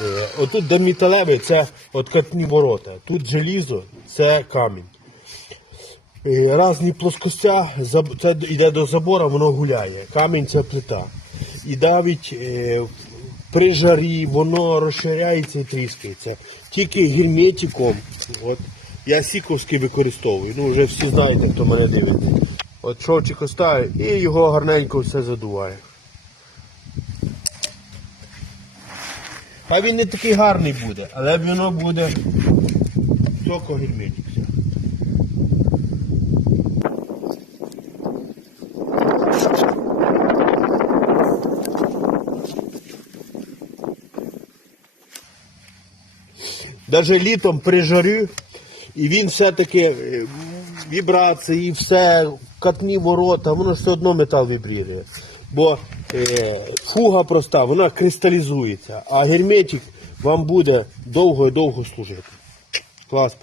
Е, Отут де металевий, це откатні ворота. Тут желізо, це камінь. Е, Різні плоскостя, це йде до забору, воно гуляє. Камінь це плита. І навіть е, при жарі воно розширяється і тріскається. Тільки герметиком. От, я сіковський використовую. Ну, вже всі знаєте, хто мене дивиться. От шовчик оставив і його гарненько все задуває. А він не такий гарний буде, але воно буде герметик. все. Даже літом при жарі, і він все-таки е, вібрації, все, катні ворота, воно все одно метал вібрірує. Бо фуга проста, вона кристалізується, а герметик вам буде довго і довго служити. Клас,